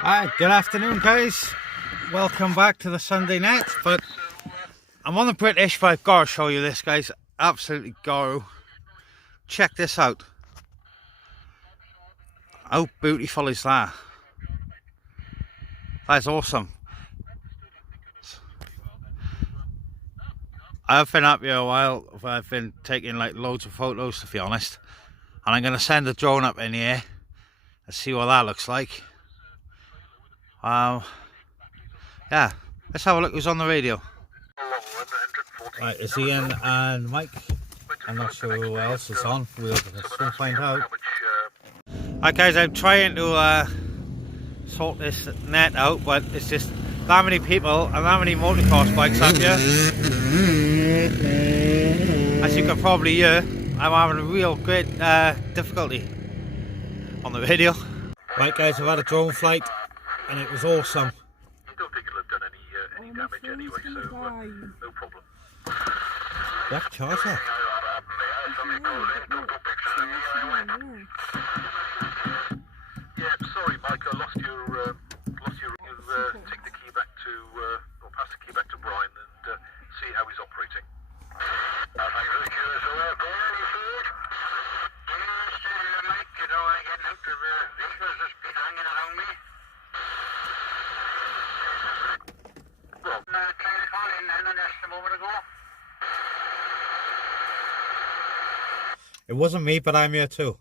Hi, good afternoon guys. Welcome back to the Sunday night. But I'm on the British, but I've got to show you this, guys. Absolutely go. Check this out. How beautiful is that? That's awesome. I've been up here a while. I've been taking like loads of photos, to be honest. And I'm going to send the drone up in here and see what that looks like. Yeah, let's have a look who's on the radio. Right, it's Ian and Mike. I'm not sure who else is on. We'll soon find out. Right guys, I'm trying to sort this net out, but it's just that many people and that many motocross bikes up here. As you can probably hear, I'm having a real great difficulty on the video. Right guys, I've had a drone flight and it was awesome. I don't think it'll have done any damage anyway, so no problem. Black charger. Yeah, sorry Mike, I lost your take the key back to or pass the key back to Brian and see how he's operating. It wasn't me, but I'm here too.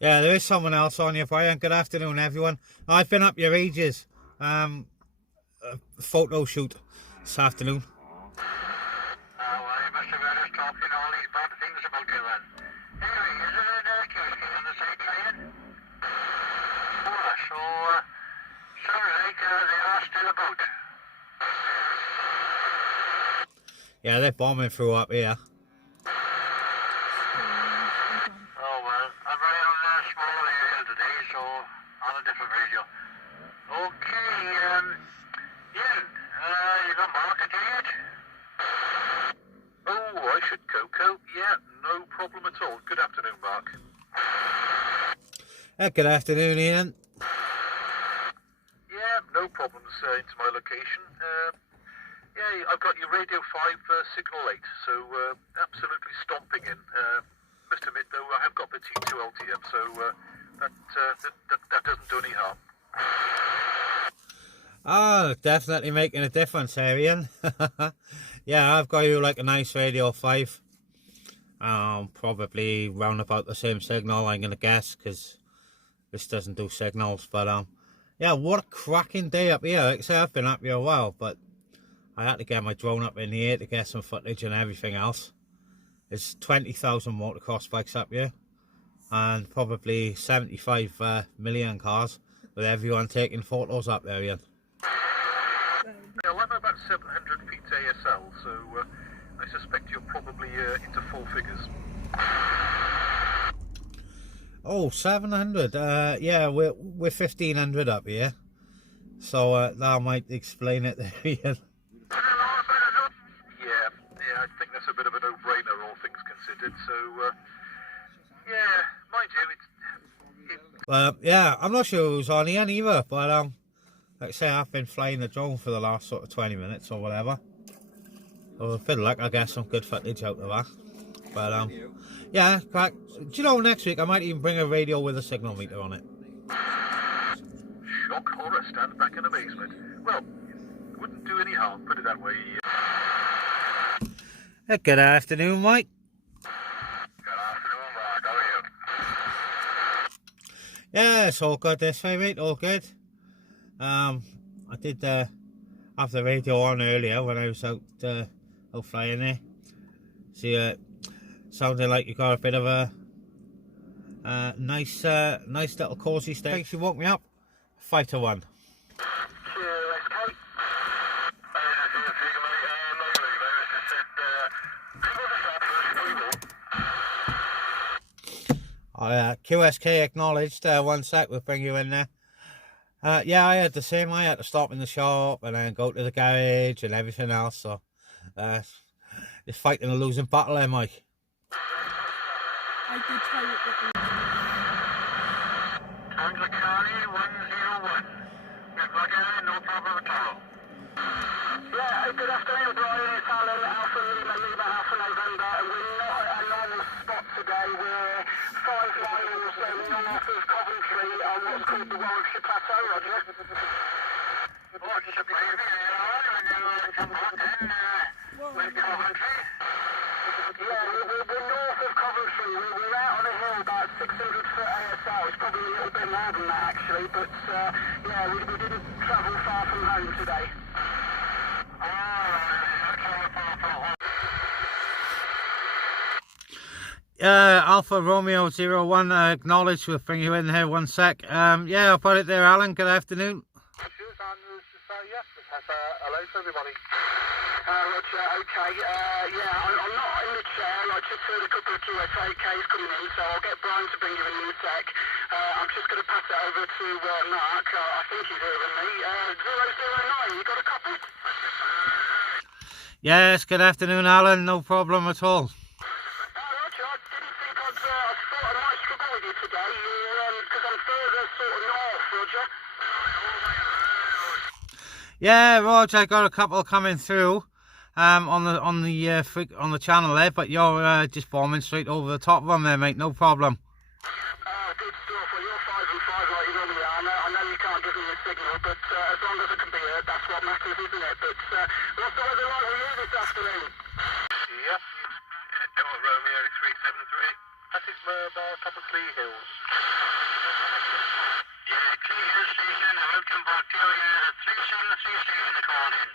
Yeah, there is someone else on here, Brian. Good afternoon, everyone. I've been up here ages. A photo shoot this afternoon. Yeah, they're bombing through up here. Good afternoon, Ian. Yeah, no problems into my location. Yeah, I've got your Radio 5 signal 8, so absolutely stomping in. Must admit though, I have got the T2 LTM, so that doesn't do any harm. Oh, definitely making a difference, Ian. Yeah, I've got you like a nice Radio 5. Probably round about the same signal, I'm gonna guess, because this doesn't do signals. But yeah, what a cracking day up here. Like I say, I've been up here a while, but I had to get my drone up in the air to get some footage and everything else. There's 20,000 motocross bikes up here, and probably 75 million cars, with everyone taking photos up there, Ian. Yeah, I'm about 700 feet ASL, so I suspect you're probably into full figures. Oh, 700. Yeah, we're 1,500 up here, so that might explain it there, Ian. Yeah, I think that's a bit of a no-brainer, all things considered. So, yeah, mind you, Well, yeah, I'm not sure who's on Ian either, but like I say, I've been flying the drone for the last sort of 20 minutes or whatever. So with a bit of luck, I get some good footage out of that. But yeah, crack. Do you know, next week I might even bring a radio with a signal meter on it. Shock, horror, stand back in amazement. Well, wouldn't do any harm, put it that way. Good afternoon, Mike. Good afternoon, Mark. How are you? Yeah, it's all good this way, mate. All good. I did have the radio on earlier when I was out flying there. See, sounded like you got a bit of a nice little cosy stay. Thanks, you woke me up. 5 to 1. QSK acknowledged. 1 sec, we'll bring you in there. Yeah, I had the same. I had to stop in the shop and then go to the garage and everything else. So, just fighting a losing battle there, Mike. I did try it with them. Angela Charlie 101. Good luck, no problem at all. Yeah, good afternoon, Brian. It's Alan, Alpha Lima, Lima Alpha November. We're not at a normal spot today. We're 5 miles north of Coventry on what's called the Warwickshire Plateau, Roger. Warwickshire Plateau, where's Coventry? Yeah, we're north of Coventry. We're out on a hill about 600 foot ASL. It's probably a little bit more than that, actually. But, yeah, we didn't travel far from home today. Alpha Romeo 01, acknowledged. We'll bring you in here 1 sec. Yeah, I'll put it there, Alan. Good afternoon. Hello to everybody. Roger, okay. Yeah, I'm not in the chair. I just heard a couple of QSAKs coming in, so I'll get Brian to bring you in a sec. I'm just going to pass it over to Mark. I think he's hearing me. 009, you got a copy? Yes, good afternoon, Alan. No problem at all. Roger, I didn't think I thought I might struggle with you today, because I'm further sort of north, Roger. Yeah, Roger, I got a couple coming through on the channel there, but you're just bombing straight over the top of them there, mate. No problem. Good stuff. Well, you're 5 and 5 like you normally are. I know you can't give me a signal, but as long as I can be heard, that's what matters, isn't it? But what's the weather like with you this afternoon? Yep. Romeo 373. That is top of Clee Hills. Yeah, Clee Hills Station, welcome back to you. 373 station to call in.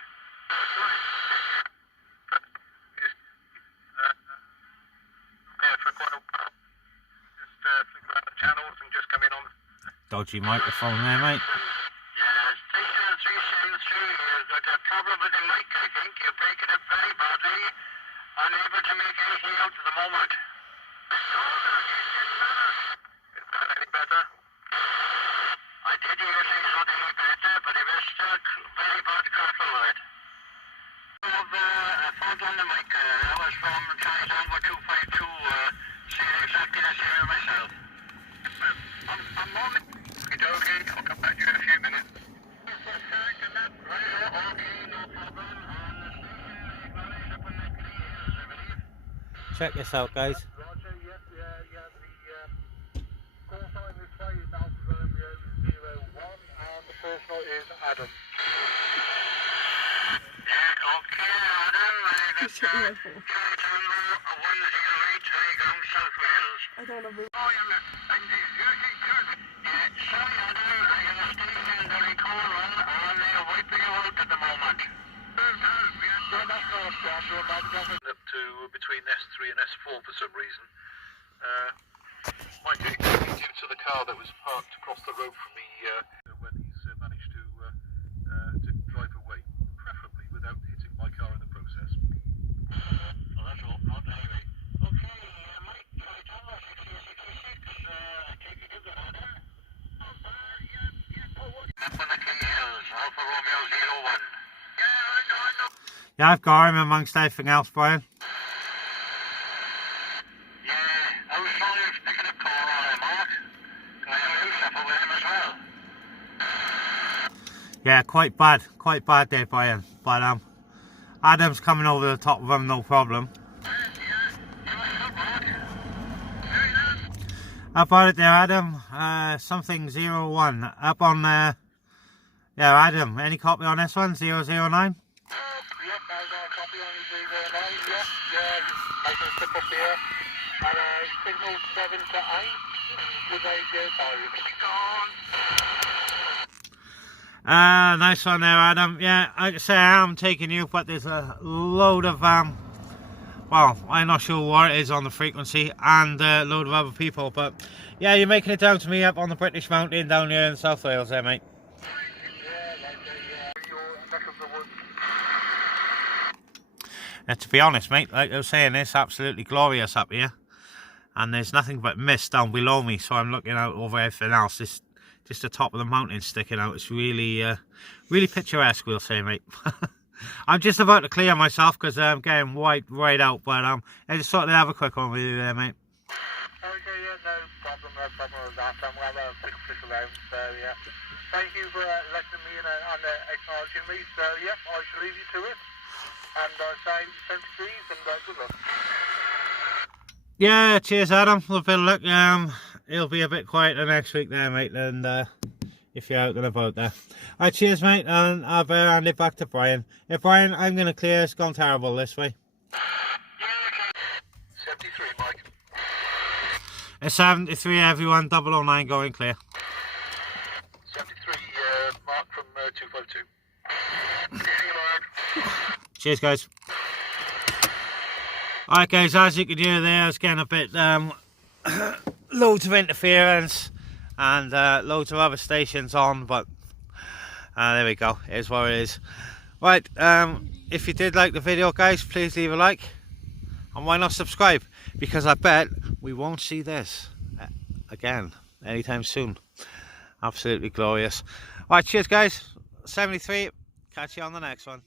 Yeah, for quite a while. Just flicking around the channels and just coming on. Dodgy microphone there, mate. Yeah, station 373 here. Got a problem with the mic, I think. You're breaking it very badly. Unable to make anything out at the moment. Is that any better? I did hear things not any better, but it was still very bad crackle with it. I have a fault on the mic. That was from Charlie Tango 252. Saying exactly the same myself. I'm on it. Okay, I'll come back to you in a few minutes. Check this out, guys. Roger, yes, the call sign this way is Alpha Romeo 01, and the personal is Adam. Yeah, okay, Adam, You shut your phone. Charlie Tango 108, Greyhound, South Wales. I don't know. Oh, yeah, and the music good. Sorry, Adam, I have a station that I call on, and they're wiping you out at the moment. Yeah, that's not a problem. Up to between S3 and S4 for some reason. Might be due to the car that was parked across the road from me when he's managed to drive away, preferably without hitting my car in the process. Well, that's all. Not anyway. Okay, Mike, Tower 1666. Take it to the ladder. Up on the King Hills, Alpha Romeo 01. Yeah, I know. Yeah, I've got him amongst everything else, Brian. Yeah, I was sorry for picking up call on him, Mark. Can I have a loose up with him as well? Yeah, quite bad there, Brian. But Adam's coming over the top of him, no problem. Up on it there, Adam. Something 01. Up on yeah, Adam. Any copy on this one? 009? Yep, I got a copy on the 09, yeah, I can step up here. And signal 7 to 8 with a Nice one there, Adam. Yeah, like I say, I am taking you, but there's a load of well, I'm not sure what it is on the frequency, and a load of other people, but yeah, you're making it down to me up on the British Mountain down here in South Wales there, mate. To be honest, mate, like I was saying, it's absolutely glorious up here, and there's nothing but mist down below me, so I'm looking out over everything else. This just the top of the mountain sticking out. It's really really picturesque, we'll say, mate. I'm just about to clear myself because I'm getting right out, but I just thought I'd have a quick one with you there, mate. Okay, yeah, no problem with that. I'm going to have a quick flick around, so yeah. Thank you for letting me in and acknowledging me, so yeah, I shall leave you to it. And say 73s and good luck. Yeah, cheers, Adam. Well, bit of luck. It'll be a bit quieter next week there, mate, and if you're out and about there. Alright, cheers, mate, and I'll hand it back to Brian. Yeah, Brian, I'm going to clear. It's gone terrible this way. 73, Mike. It's 73, everyone. 009 going clear. 73, Mark from 252. See you, Mark. Cheers, guys. Alright, guys, as you can hear there, I was getting a bit loads of interference and loads of other stations on, but there we go. Here's what it is. Right, if you did like the video, guys, please leave a like, and why not subscribe, because I bet we won't see this again anytime soon. Absolutely glorious. Alright, cheers, guys. 73. Catch you on the next one.